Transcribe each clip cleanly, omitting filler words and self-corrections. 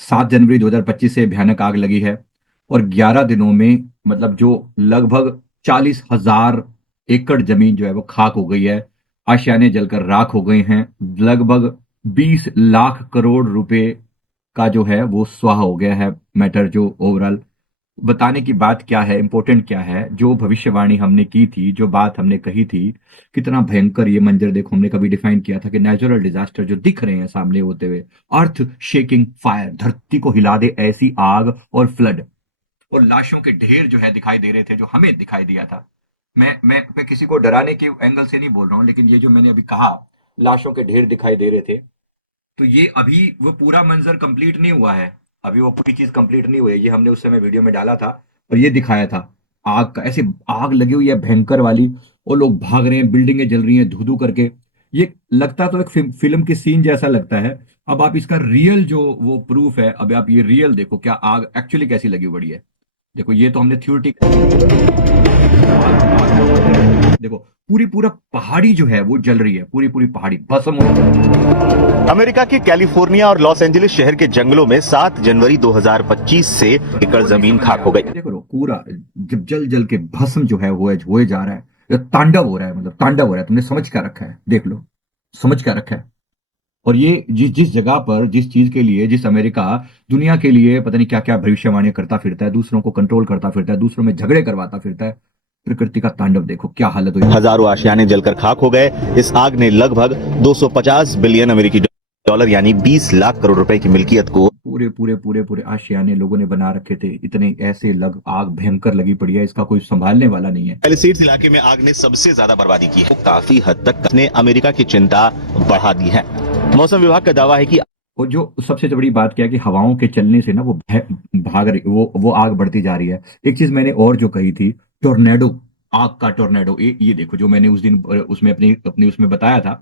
7 जनवरी 2025 से भयानक आग लगी है और 11 दिनों में मतलब जो लगभग 40,000 एकड़ जमीन जो है वो खाक हो गई है। आशियाने जलकर राख हो गए हैं। लगभग 20 लाख करोड़ रुपए का जो है वो स्वाहा हो गया है मैटर। जो ओवरऑल बताने की बात क्या है, इंपॉर्टेंट क्या है, जो भविष्यवाणी हमने की थी, जो बात हमने कही थी, कितना भयंकर ये मंजर देखो। हमने कभी डिफाइन किया था कि नेचुरल डिजास्टर जो दिख रहे हैं सामने होते हुए, अर्थ शेकिंग फायर, धरती को हिला दे ऐसी आग और फ्लड और लाशों के ढेर जो है दिखाई दे रहे थे, जो हमें दिखाई दिया था। मैं किसी को डराने के एंगल से नहीं बोल रहा हूं, लेकिन ये जो मैंने अभी कहा, लाशों के ढेर दिखाई दे रहे थे, तो ये अभी वो पूरा मंजर कंप्लीट नहीं हुआ है। अभी वो पूरी चीज कंप्लीट नहीं हुई है। ये हमने उस समय वीडियो में डाला था और ये दिखाया था आग का, ऐसे आग लगी हुई है भयंकर वाली और लोग भाग रहे हैं, बिल्डिंगें जल रही हैं धू धू करके। ये लगता तो एक फिल्म की सीन जैसा लगता है। अब आप इसका रियल जो वो प्रूफ है, अब आप ये रियल देखो क्या आग एक्चुअली कैसी लगी बड़ी है। देखो ये तो हमने थ्योरेटिक देखो, पूरी पूरा पहाड़ी जो है वो जल रही है, पूरी पूरी पहाड़ी भस्म हो। अमेरिका के कैलिफोर्निया और लॉस एंजलिस शहर के जंगलों में 7 जनवरी 2025 से एकड़ जमीन खाक हो गई। देखो लो, पूरा जब जल जल के भस्म जो है वो होए जा रहा है। ये तांडव हो रहा है, मतलब तांडव हो रहा है। तुमने समझ क्या रखा है, देख लो, समझ क्या रखा है। और ये जिस जिस जगह पर, जिस चीज के लिए, जिस अमेरिका दुनिया के लिए पता नहीं क्या क्या भविष्यवाणी करता फिरता है, दूसरों को कंट्रोल करता फिरता है, दूसरों में झगड़े करवाता फिरता है, प्रकृति का तांडव देखो क्या हालत हुई। हजारों आशियाने जलकर खाक हो गए। इस आग ने लगभग 250 बिलियन अमेरिकी डॉलर यानी 20 लाख करोड़ रुपए की मिल्कियत को पूरे पूरे पूरे पूरे आशियाने लोगों ने बना रखे थे। इतने ऐसे लग आग भयंकर लगी पड़ी है, इसका कोई संभालने वाला नहीं है। पैलिसेड्स इलाके में आग ने सबसे ज्यादा बर्बादी की है। काफी हद तक ने अमेरिका की चिंता बढ़ा दी है। मौसम विभाग का दावा है कि और जो सबसे बड़ी बात क्या है कि हवाओं के चलने से ना वो भाग रही, वो आग बढ़ती जा रही है। एक चीज मैंने और जो कही थी, टोर्नेडो, आग का टोर्नेडो, ये देखो जो मैंने उस दिन उसमें अपनी अपनी उसमें बताया था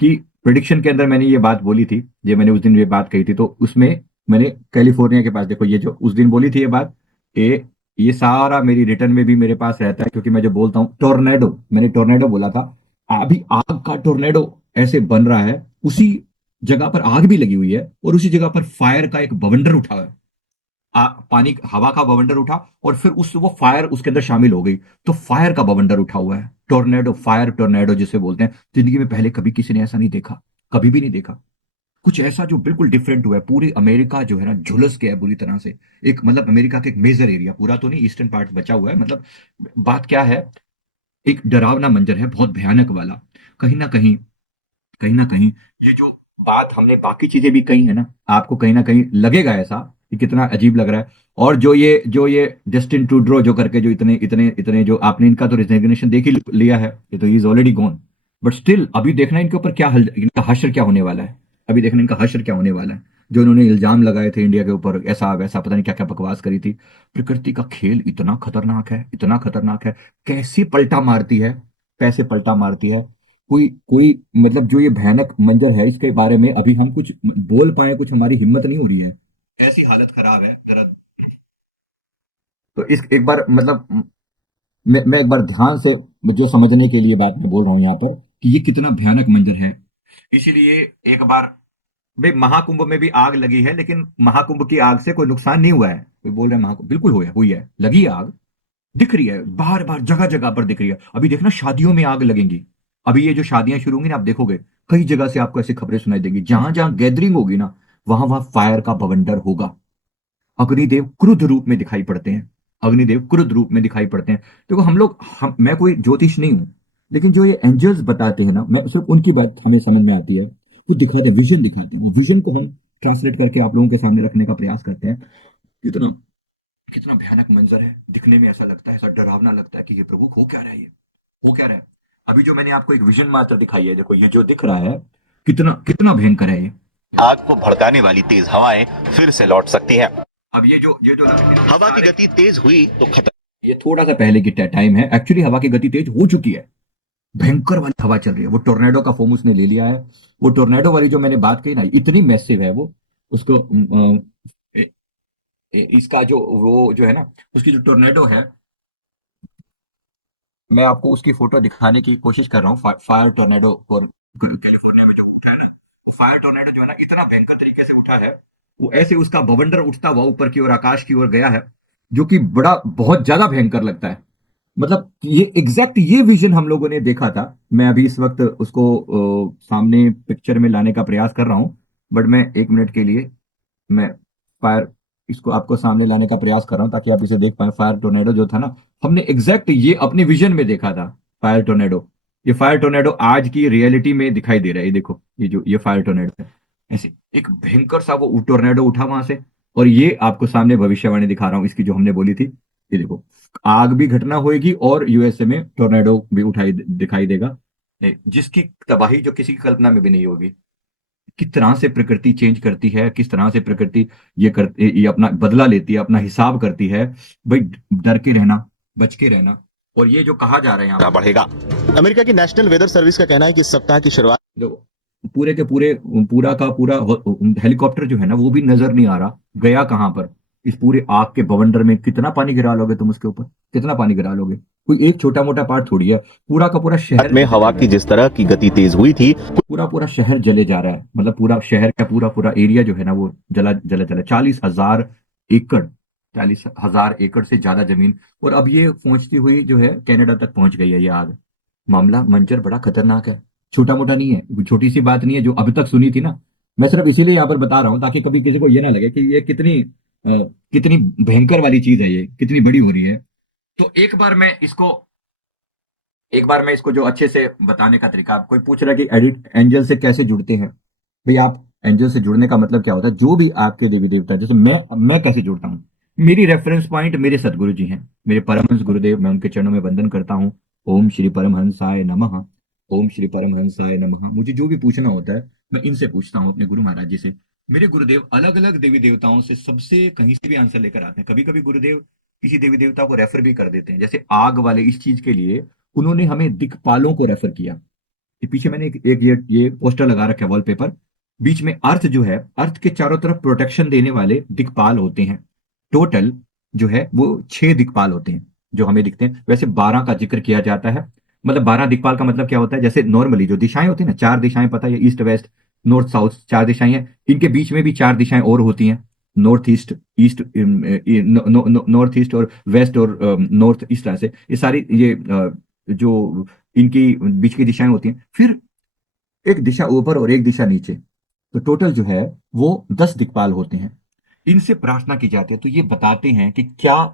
कि प्रिडिक्शन के अंदर मैंने ये बात बोली थी। ये मैंने उस दिन ये बात कही थी, तो उसमें मैंने कैलिफोर्निया के पास देखो, ये जो उस दिन बोली थी ये बात, ये सारा मेरी रिटर्न में भी मेरे पास रहता है, क्योंकि मैं जो बोलता हूँ टोर्नेडो, मैंने टोर्नेडो बोला था। अभी आग का टोर्नेडो ऐसे बन रहा है, उसी जगह पर आग भी लगी हुई है और उसी जगह पर फायर का एक बवंडर उठा है। पानी हवा का बवंडर उठा और फिर उस वो फायर उसके अंदर शामिल हो गई, तो फायर का बवंडर उठा हुआ है। टोर्नेडो, फायर टोर्नेडो जिसे बोलते हैं, जिंदगी में पहले कभी किसी ने ऐसा नहीं देखा, कभी भी नहीं देखा। कुछ ऐसा जो बिल्कुल डिफरेंट हुआ है। पूरी अमेरिका जो है ना झुलस गया है बुरी तरह से। एक मतलब अमेरिका का एक मेजर एरिया, पूरा तो नहीं, ईस्टर्न पार्ट बचा हुआ है। मतलब बात क्या है, एक डरावना मंजर है, बहुत भयानक वाला। कहीं ना कहीं, कहीं ना कहीं ये जो बात हमने बाकी चीजें भी कही है ना, आपको कहीं ना कहीं लगेगा ऐसा कि कितना अजीब लग रहा है। और जो ये जस्टिन ट्रूडो जो करके, जो इतने इतने इतने जो आपने इनका तो रिजिग्नेशन देख ही लिया है, ये तो is already gone. But still अभी देखना इनके ऊपर क्या इनका हश्र क्या होने वाला है। अभी देखना इनका हश्र क्या होने वाला है। जो इन्होंने इल्जाम लगाए थे इंडिया के ऊपर, ऐसा वैसा पता नहीं क्या क्या बकवास करी थी। प्रकृति का खेल इतना खतरनाक है, इतना खतरनाक है। कैसे पलटा मारती है, कैसे पलटा मारती है। कोई कोई मतलब जो ये भयानक मंजर है, इसके बारे में अभी हम कुछ बोल पाए, कुछ हमारी हिम्मत नहीं हो रही है। ऐसी हालत खराब है जरा। तो इस एक बार मतलब मैं एक बार ध्यान से जो समझने के लिए बात मैं बोल रहा हूँ यहाँ पर कि ये कितना भयानक मंजर है। इसीलिए एक बार, भाई महाकुंभ में भी आग लगी है, लेकिन महाकुंभ की आग से कोई नुकसान नहीं हुआ है। कोई बोल रहा है महाकुंभ, बिल्कुल हुई है, लगी है आग, दिख रही है बार बार, जगह जगह पर दिख रही है। अभी देखना शादियों में आग लगेंगी। अभी ये जो शादियां शुरू होंगी ना, आप देखोगे कई जगह से आपको ऐसी खबरें सुनाई देंगी, जहां जहां गैदरिंग होगी ना, वहां वहां फायर का बवंडर होगा। अग्निदेव क्रुद्ध रूप में दिखाई पड़ते हैं, अग्निदेव क्रुद्ध रूप में दिखाई पड़ते हैं। देखो हम लोग, मैं कोई ज्योतिष नहीं हूं, लेकिन जो ये एंजल्स बताते हैं ना, मैं सिर्फ उनकी बात हमें समझ में आती है। वो दिखाते हैं, विजन दिखाते हैं, वो विजन को हम ट्रांसलेट करके आप लोगों के सामने रखने का प्रयास करते हैं। कितना कितना भयानक मंजर है, दिखने में ऐसा लगता है, ऐसा डरावना लगता है कि ये प्रभु हो क्या रहा है, ये हो क्या रहा है। अभी जो मैंने आपको एक विजन मात्र दिखाई है, देखो ये जो दिख रहा है, कितना कितना भयंकर है ये। आग को भड़काने वाली तेज हवाएं फिर से लौट सकती हैं। अब ये जो हवा की गति तेज हुई तो खतरा। ये थोड़ा सा पहले की टाइम है, एक्चुअली हवा की गति तेज हो चुकी है। भयंकर वाली हवा चल रही है, वो टोर्नेडो का फॉर्म उसने ले लिया है। वो टोर्नेडो वाली जो मैंने बात कही ना, इतनी मैसिव है वो। उसको इसका जो वो जो है ना, उसकी जो टोर्नेडो है, मैं आपको उसकी फोटो दिखाने की कोशिश कर रहा हूँ। फायर टोर्नेडो और कैलिफोर्निया में जो उठा है ना, फायर टोर्नेडो जो है ना, इतना भयंकर तरीके से उठा है वो ऐसे उसका बवंडर उठता हुआ ऊपर की ओर आकाश की ओर गया है, जो कि बड़ा बहुत ज्यादा भयंकर लगता है। मतलब ये एग्जैक्ट ये विजन हम लोगों ने देखा था। मैं अभी इस वक्त उसको सामने पिक्चर में लाने का प्रयास कर रहा हूं, बट मैं 1 मिनट के लिए मैं फायर इसको आपको सामने लाने का प्रयास कर रहा हूं ताकि आप इसे देख पाए। फायर टोर्नेडो जो था ना, हमने एग्जैक्ट ये अपने विजन में देखा था। फायर टोर्नेडो, ये फायर टोर्नेडो आज की रियलिटी में दिखाई दे रहा है। ये देखो, ये जो ये फायर टोर्नेडो है, ऐसे एक भयंकर सा वो टोर्नेडो उठा वहां से। और ये आपको सामने भविष्यवाणी दिखा रहा हूं इसकी, जो हमने बोली थी। ये देखो, आग भी घटना होएगी और यूएसए में टोर्नेडो भी उठाई दिखाई देगा, जिसकी तबाही जो किसी की कल्पना में भी नहीं होगी। किस तरह से प्रकृति चेंज करती है, किस तरह से प्रकृति ये अपना बदला लेती है, अपना हिसाब करती है। भाई, डर के रहना, बच के रहना। और ये जो कहा जा रहा है यहाँ पर, बढ़ेगा। अमेरिका की नेशनल वेदर सर्विस का कहना है कि इस सप्ताह की शुरुआत देखो, पूरे के पूरे पूरा का पूरा हेलीकॉप्टर जो है ना, वो भी नजर नहीं आ रहा गया कहाँ पर। इस पूरे आग के बवंडर में कितना पानी गिरा लोगे तुम उसके ऊपर, कितना पानी गिरा लोगे? कोई एक छोटा मोटा पार्ट थोड़ी है, पूरा का पूरा शहर में जले हवा जा रहा की है। जिस तरह की गति तेज हुई थी, पूरा पूरा शहर जले जा रहा है, मतलब पूरा शहर का पूरा पूरा एरिया जो है ना, वो जला जला जला 40,000 एकड़, 40,000 एकड़ से ज्यादा जमीन। और अब ये पहुंचती हुई जो है कनाडा तक पहुंच गई है ये आग। मामला मंजर बड़ा खतरनाक है, छोटा मोटा नहीं है, कोई छोटी सी बात नहीं है जो अभी तक सुनी थी ना। मैं सिर्फ इसीलिए यहाँ पर बता रहा हूँ ताकि कभी किसी को ये ना लगे कि ये कितनी भयंकर वाली चीज है, ये कितनी बड़ी हो रही है। तो एक बार मैं इसको जो अच्छे से बताने का तरीका, कोई पूछ रहा है कि एडिट एंजल से कैसे जुड़ते हैं। भाई, आप एंजल से जुड़ने का मतलब क्या होता है? जो भी आपके देवी देवता, जैसे मैं कैसे जुड़ता हूँ, मेरी रेफरेंस पॉइंट मेरे सदगुरु जी हैं, मेरे परमहंस गुरुदेव। मैं उनके चरणों में वंदन करता हूँ। ओम श्री परमहंसाय नमः। ओम श्री परमहंसाय नमः। मुझे जो भी पूछना होता है, मैं इनसे पूछता हूँ, अपने गुरु महाराज जी से। मेरे गुरुदेव अलग अलग देवी देवताओं से सबसे कहीं से भी आंसर लेकर आते हैं। कभी कभी गुरुदेव किसी देवी देवता को रेफर भी कर देते हैं, जैसे आग वाले इस चीज के लिए उन्होंने हमें दिक्पालों को रेफर किया। ये पीछे मैंने एक ये पोस्टर लगा रखा है, वॉलपेपर। बीच में अर्थ जो है, अर्थ के चारों तरफ प्रोटेक्शन देने वाले दिक्पाल होते हैं। टोटल जो है वो 6 दिक्पाल होते हैं जो हमें दिखते हैं। वैसे 12 का जिक्र किया जाता है। मतलब 12 दिक्पाल का मतलब क्या होता है? जैसे नॉर्मली जो दिशाएं होती है ना, 4 दिशाएं, पता है, ईस्ट वेस्ट नॉर्थ साउथ 4 दिशाएं हैं। इनके बीच में भी 4 दिशाएं और होती हैं, north east, east, north east और वेस्ट और नॉर्थ, इस तरह से ये सारी जो इनकी बीच की दिशाएं होती हैं। फिर एक दिशा ऊपर और एक दिशा नीचे, तो टोटल जो है वो 10 दिक्पाल होते हैं। इनसे प्रार्थना की जाती है, तो ये बताते हैं कि क्या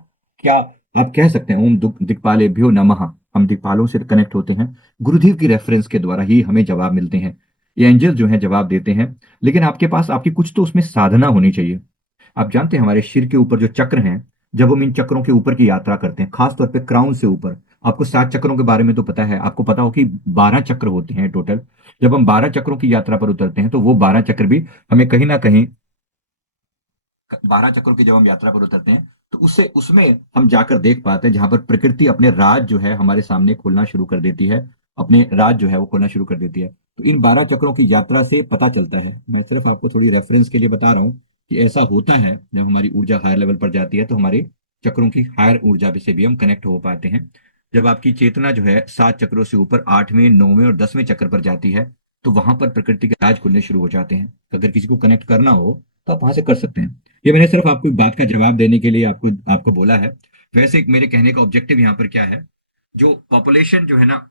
क्या आप कह सकते हैं, ओम दिक्पालेभ्यो नमः। हम दिक्पालों से कनेक्ट होते हैं, गुरुदेव की रेफरेंस के द्वारा ही हमें जवाब मिलते हैं। ये एंजल जो है जवाब देते हैं, लेकिन आपके पास आपकी कुछ तो उसमें साधना होनी चाहिए। आप जानते हैं हमारे सिर के ऊपर जो चक्र हैं, जब हम इन चक्रों के ऊपर की यात्रा करते हैं, खासतौर पे क्राउन से ऊपर, आपको 7 चक्रों के बारे में तो पता है, आपको पता हो कि 12 चक्र होते हैं टोटल। जब हम 12 चक्रों की यात्रा पर उतरते हैं तो वो 12 चक्र भी हमें कहीं ना कहीं, 12 चक्रों की जब हम यात्रा पर उतरते हैं तो उससे उसमें हम जाकर देख पाते हैं जहां पर प्रकृति अपने राज जो है हमारे सामने खोलना शुरू कर देती है, अपने राज जो है वो खोलना शुरू कर देती है। तो इन 12 चक्रों की यात्रा से पता चलता है, मैं सिर्फ आपको थोड़ी रेफरेंस के लिए बता रहा हूँ कि ऐसा होता है जब हमारी ऊर्जा हायर लेवल पर जाती है तो हमारे चक्रों की हायर ऊर्जा से भी हम कनेक्ट हो पाते हैं। जब आपकी चेतना जो है 7 चक्रों से ऊपर 8वें 9वें और 10वें चक्र पर जाती है, तो वहां पर प्रकृति के राज खुलने शुरू हो जाते हैं। अगर किसी को कनेक्ट करना हो तो आप वहां से कर सकते हैं। ये मैंने सिर्फ आपको एक बात का जवाब देने के लिए आपको आपको बोला है। वैसे मेरे कहने का ऑब्जेक्टिव यहाँ पर क्या है, जो पॉपुलेशन जो है ना,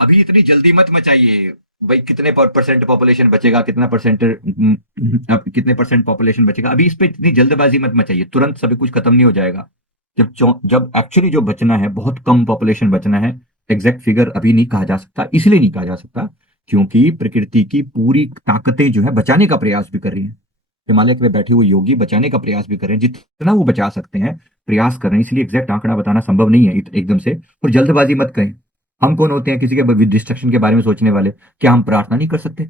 अभी इतनी जल्दी मत मचाइए। भाई, कितने परसेंट पॉपुलेशन बचेगा, कितना परसेंट, अब कितने परसेंट पॉपुलेशन बचेगा, अभी इस पे इतनी जल्दबाजी मत मचाइए। तुरंत सभी कुछ खत्म नहीं हो जाएगा। जब एक्चुअली जो बचना है, बहुत कम पॉपुलेशन बचना है। एग्जैक्ट फिगर अभी नहीं कहा जा सकता, इसलिए नहीं कहा जा सकता क्योंकि प्रकृति की पूरी ताकतें जो है बचाने का प्रयास भी कर रही हैं। हिमालय में बैठे हुए योगी बचाने का प्रयास भी कर रहे हैं, जितना वो बचा सकते हैं प्रयास कर रहे हैं। इसलिए एग्जैक्ट आंकड़ा बताना संभव नहीं है एकदम से। और जल्दबाजी मत करें। हम कौन होते हैं किसी के डिस्ट्रक्शन के बारे में सोचने वाले? क्या हम प्रार्थना नहीं कर सकते?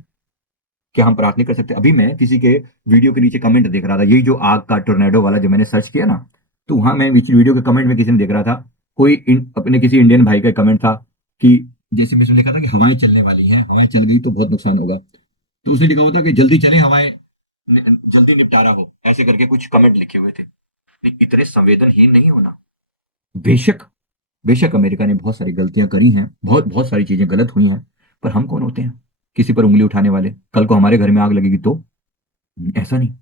क्या हम प्रार्थना नहीं कर सकते? अभी मैं किसी के वीडियो के नीचे कमेंट देख रहा था, यही जो आग का टोर्नेडो वाला जो मैंने सर्च किया ना, तो वहां मैं वीडियो के कमेंट में किसी ने देख रहा था, कोई अपने किसी इंडियन भाई का कमेंट था कि जैसे मैं लिखा था कि हवाएं चलने वाली हैं, हवाएं चल गई तो बहुत नुकसान होगा। तो उसने लिखा हुआ था कि जल्दी चले हवाएं, जल्दी निपटारा हो, ऐसे करके कुछ कमेंट लिखे हुए थे। नहीं, इतने संवेदनहीन नहीं होना। बेशक, बेशक अमेरिका ने बहुत सारी गलतियां करी हैं, बहुत बहुत सारी चीजें गलत हुई हैं, पर हम कौन होते हैं किसी पर उंगली उठाने वाले? कल को हमारे घर में आग लगेगी तो ऐसा नहीं,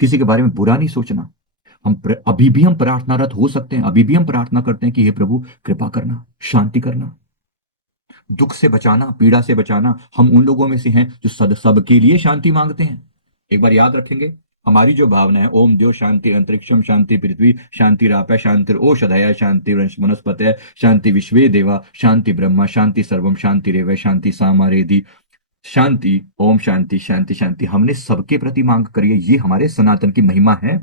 किसी के बारे में बुरा नहीं सोचना। अभी भी हम प्रार्थनारत हो सकते हैं, अभी भी हम प्रार्थना करते हैं कि हे प्रभु कृपा करना, शांति करना, दुख से बचाना, पीड़ा से बचाना। हम उन लोगों में से हैं जो सबके लिए शांति मांगते हैं। एक बार याद रखेंगे, हमारी जो भावना है, ओम द्यो शांति अंतरिक्षम शांति पृथ्वी शांति रापय शांति ओषधय शांति वनस्पतय शांति विश्वे देवा शांति ब्रह्मा शांति सर्वम शांति रेवय शांति सामारेधि शांति, ओम शांति शांति शांति, हमने सबके प्रति मांग करी है। ये हमारे सनातन की महिमा है।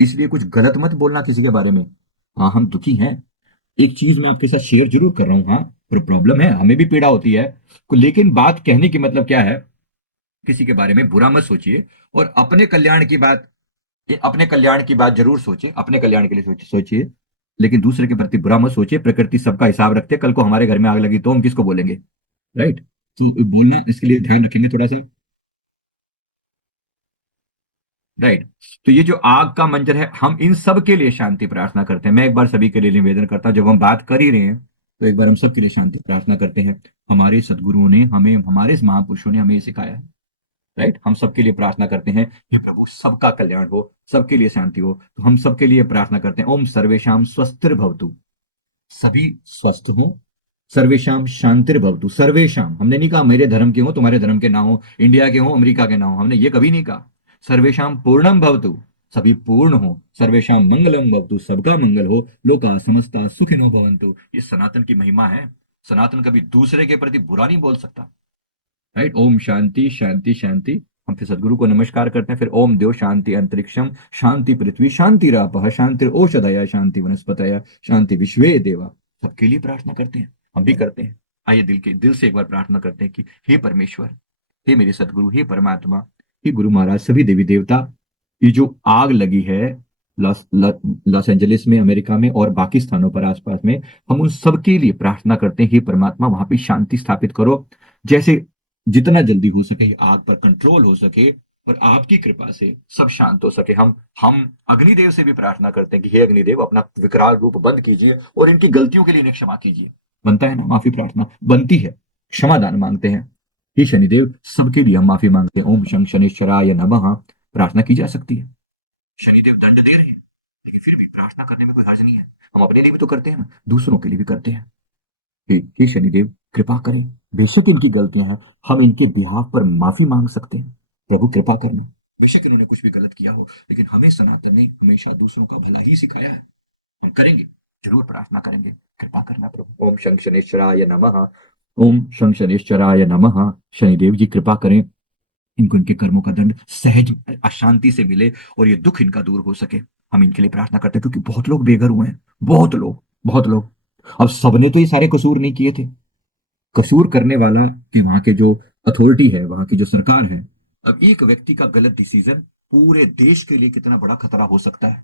इसलिए कुछ गलत मत बोलना किसी के बारे में। हाँ, हम दुखी हैं। एक चीज मैं आपके साथ शेयर जरूर कर रहा हूँ। हाँ, प्रॉब्लम है, हमें भी पीड़ा होती है, लेकिन बात कहने की मतलब क्या है, किसी के बारे में बुरा मत सोचिए, और अपने कल्याण की बात जरूर सोचिए, अपने कल्याण के लिए सोचिए, लेकिन दूसरे के प्रति बुरा मत सोचिए। प्रकृति सबका हिसाब रखते हैं, कल को हमारे घर में आग लगी तो हम किसको बोलेंगे? राइट। तो बोलना, इसके लिए ध्यान रखेंगे थोड़ा सा। राइट। तो ये जो आग का मंजर है, हम इन सब के लिए शांति प्रार्थना करते हैं। मैं एक बार सभी के लिए निवेदन करता हूं, जब हम बात कर ही रहे हैं तो एक बार हम सब के लिए शांति प्रार्थना करते हैं। हमारे सदगुरुओं ने हमें, हमारे महापुरुषों ने हमें ये सिखाया है। राइट। हम सबके लिए प्रार्थना करते हैं कि प्रभु सबका कल्याण हो, सबके लिए शांति हो। तो हम सबके लिए प्रार्थना करते हैं, ओम सर्वेशाम स्वस्तिर्भवतु, सभी स्वस्थ हो, सर्वेशाम शांतिर्भवतु। सर्वेशाम, हमने नहीं कहा मेरे धर्म के हो, तुम्हारे धर्म के ना हो, इंडिया के हो, अमेरिका के ना हो, हमने ये कभी नहीं कहा। सर्वेशाम पूर्णम भवतु, सभी पूर्ण हो। सर्वेशाम मंगलम भवतु, सबका मंगल हो। लोका समस्ता सुखिनो भवन्तु। ये सनातन की महिमा है। सनातन कभी दूसरे के प्रति बुरा नहीं बोल सकता। राइट। ओम शांति शांति शांति। हम फिर सदगुरु को नमस्कार करते हैं। फिर ओम देव शांति अंतरिक्षम शांति पृथ्वी शांति रापः शांति औषधय शांति वनस्पतय शांति विश्वे देवा। सबके लिए प्रार्थना करते हैं, हम भी करते हैं। आइए दिल से एक बार प्रार्थना करते हैं कि हे परमेश्वर, हे मेरे सदगुरु, हे परमात्मा, हे गुरु महाराज, सभी देवी देवता, ये जो आग लगी है लॉस एंजलिस में, अमेरिका में और बाकी स्थानों पर आसपास में, हम उन सबके लिए प्रार्थना करते हैं। हे परमात्मा, वहां पे शांति स्थापित करो, जैसे जितना जल्दी हो सके ये आग पर कंट्रोल हो सके, और आपकी कृपा से सब शांत हो सके। हम अग्निदेव से भी प्रार्थना करते हैं कि हे अग्निदेव, अपना विकराल रूप बंद कीजिए और इनकी गलतियों के लिए इन्हें क्षमा कीजिए। बनता है ना, माफी प्रार्थना बनती है, क्षमादान मांगते हैं। हे शनिदेव, सबके लिए हम माफी मांगते हैं। ओम शं शनिश्चराय नमः। प्रार्थना की जा सकती है। शनिदेव दंड दे रहे हैं, लेकिन फिर भी प्रार्थना करने में कोई हर्ज नहीं है। हम अपने लिए भी तो करते हैं ना, दूसरों के लिए भी करते हैं। हे शनिदेव, कृपा करें, बेशक इनकी गलतियां हैं, हम इनके बिहाफ पर माफी मांग सकते हैं। प्रभु कृपा करना। बेशक इन्होंने कुछ भी गलत किया हो, लेकिन हमें सनातन ने हमेशा दूसरों का भला ही सिखाया है। हम करेंगे, जरूर प्रार्थना करेंगे। कृपा करना प्रभु। ओम शं शनिश्चराय नमः। ओम शं शनिश्चराय नमः। शनिदेव जी कृपा करें, इनको इनके कर्मों का दंड सहज अशांति से मिले और ये दुख इनका दूर हो सके। हम इनके लिए प्रार्थना करते हैं, क्योंकि बहुत लोग बेघर हुए हैं, बहुत लोग, बहुत लोग। अब सबने तो ये सारे कसूर नहीं किए थे। कसूर करने वाला कि वहां के जो अथॉरिटी है, वहां की जो सरकार है। अब एक व्यक्ति का गलत डिसीजन पूरे देश के लिए कितना बड़ा खतरा हो सकता है।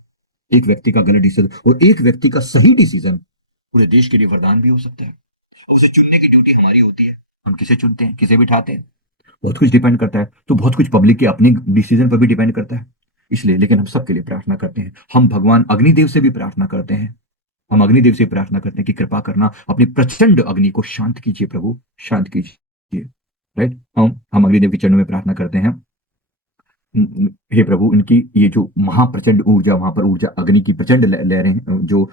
एक व्यक्ति का गलत डिसीजन और एक व्यक्ति का सही डिसीजन पूरे देश के लिए वरदान भी हो सकता है। उसे चुनने की ड्यूटी हमारी होती है। हम किसे चुनते हैं, किसे बिठाते हैं, बहुत कुछ डिपेंड करता है। तो बहुत कुछ पब्लिक के अपने डिसीजन पर भी डिपेंड करता है। इसलिए, लेकिन हम सबके लिए प्रार्थना करते हैं। हम भगवान अग्निदेव से भी प्रार्थना करते हैं। हम अग्निदेव से प्रार्थना करते हैं कि कृपा करना, अपनी प्रचंड अग्नि को शांत कीजिए प्रभु, शांत कीजिए। राइट। हम अग्निदेव के चरणों में प्रार्थना करते हैं। हे प्रभु, इनकी ये जो महाप्रचंड ऊर्जा, वहां पर ऊर्जा अग्नि की प्रचंड लहरें जो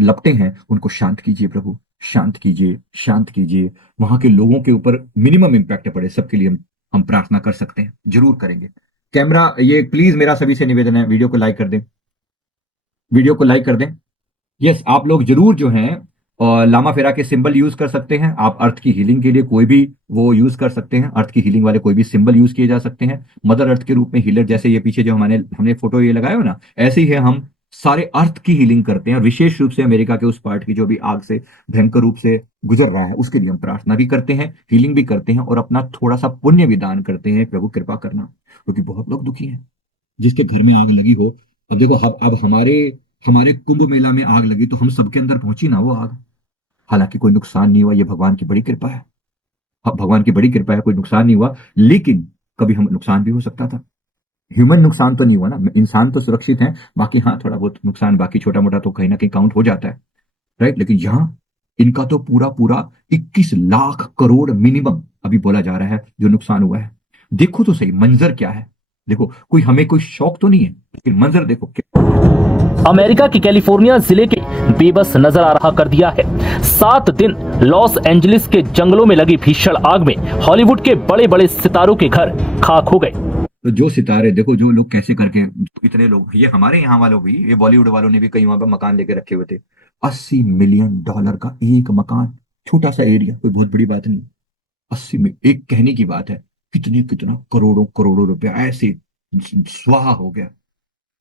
लपटे हैं, उनको शांत कीजिए प्रभु, शांत कीजिए, शांत कीजिए। वहां के लोगों के ऊपर मिनिमम इम्पैक्ट पड़े, सबके लिए हम प्रार्थना कर सकते हैं, जरूर करेंगे। कैमरा, ये प्लीज मेरा सभी से निवेदन है, वीडियो को लाइक कर दें, वीडियो को लाइक कर दें। यस, आप लोग जरूर जो हैं लामा फेरा के सिंबल यूज कर सकते हैं। आप अर्थ की हीलिंग के लिए कोई भी वो यूज कर सकते हैं। अर्थ की हीलिंग वाले कोई भी सिंबल यूज किए जा सकते हैं। मदर अर्थ के रूप में हीलर, जैसे ये पीछे जो हमने फोटो ये लगाया हो ना, ऐसे ही है। हम सारे अर्थ की हीलिंग करते हैं, और विशेष रूप से अमेरिका के उस पार्ट की जो भी आग से भयंकर रूप से गुजर रहा है, उसके लिए हम प्रार्थना भी करते हैं, हीलिंग भी करते हैं, और अपना थोड़ा सा पुण्य भी दान करते हैं। प्रभु कृपा करना, क्योंकि बहुत लोग दुखी हैं जिसके घर में आग लगी हो। अब देखो, अब हमारे हमारे कुंभ मेला में आग लगी तो हम सबके अंदर पहुंची ना वो आग। हालांकि कोई नुकसान नहीं हुआ, ये भगवान की बड़ी कृपा है। हाँ, भगवान की बड़ी कृपा है, कोई नुकसान नहीं हुआ, लेकिन कभी हम नुकसान भी हो सकता था। ह्यूमन नुकसान तो नहीं हुआ ना, इंसान तो सुरक्षित है। बाकी हाँ, थोड़ा बहुत नुकसान बाकी छोटा मोटा तो कहीं ना कहीं काउंट हो जाता है। राइट। लेकिन यहाँ इनका तो पूरा पूरा 21 लाख करोड़ मिनिमम अभी बोला जा रहा है जो नुकसान हुआ है। देखो तो सही मंजर क्या है। देखो कोई हमें कोई शौक तो नहीं है, लेकिन मंजर देखो अमेरिका के कैलिफोर्निया जिले के बेबस नजर आ रहा कर दिया है। 7 दिन लॉस एंजलिस के जंगलों में लगी भीषण आग में हॉलीवुड के बड़े बड़े सितारों के घर खाक हो गए। तो जो सितारे देखो, जो लोग कैसे करके, इतने लोग, ये हमारे यहाँ वालों भी, ये बॉलीवुड वालों ने भी कई वहां पर मकान लेके रखे हुए थे। $80 मिलियन का एक मकान, छोटा सा एरिया, कोई बहुत बड़ी बात नहीं। 80 में एक कहने की बात है, कितने कितना करोड़ों करोड़ों रुपया ऐसे स्वाहा हो गया।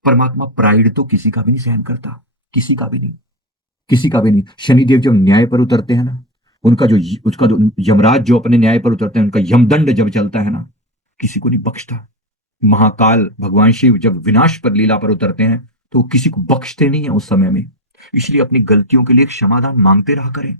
परमात्मा प्राइड तो किसी का भी नहीं सहन करता, किसी का भी नहीं, किसी का भी नहीं। शनिदेव जब न्याय पर उतरते हैं ना, उसका जो यमराज जो अपने न्याय पर उतरते हैं, उनका यमदंड जब चलता है ना, किसी को नहीं बख्शता। महाकाल भगवान शिव जब विनाश पर लीला पर उतरते हैं, तो वो किसी को बख्शते नहीं है उस समय में। इसलिए अपनी गलतियों के लिए क्षमादान मांगते रहा करें।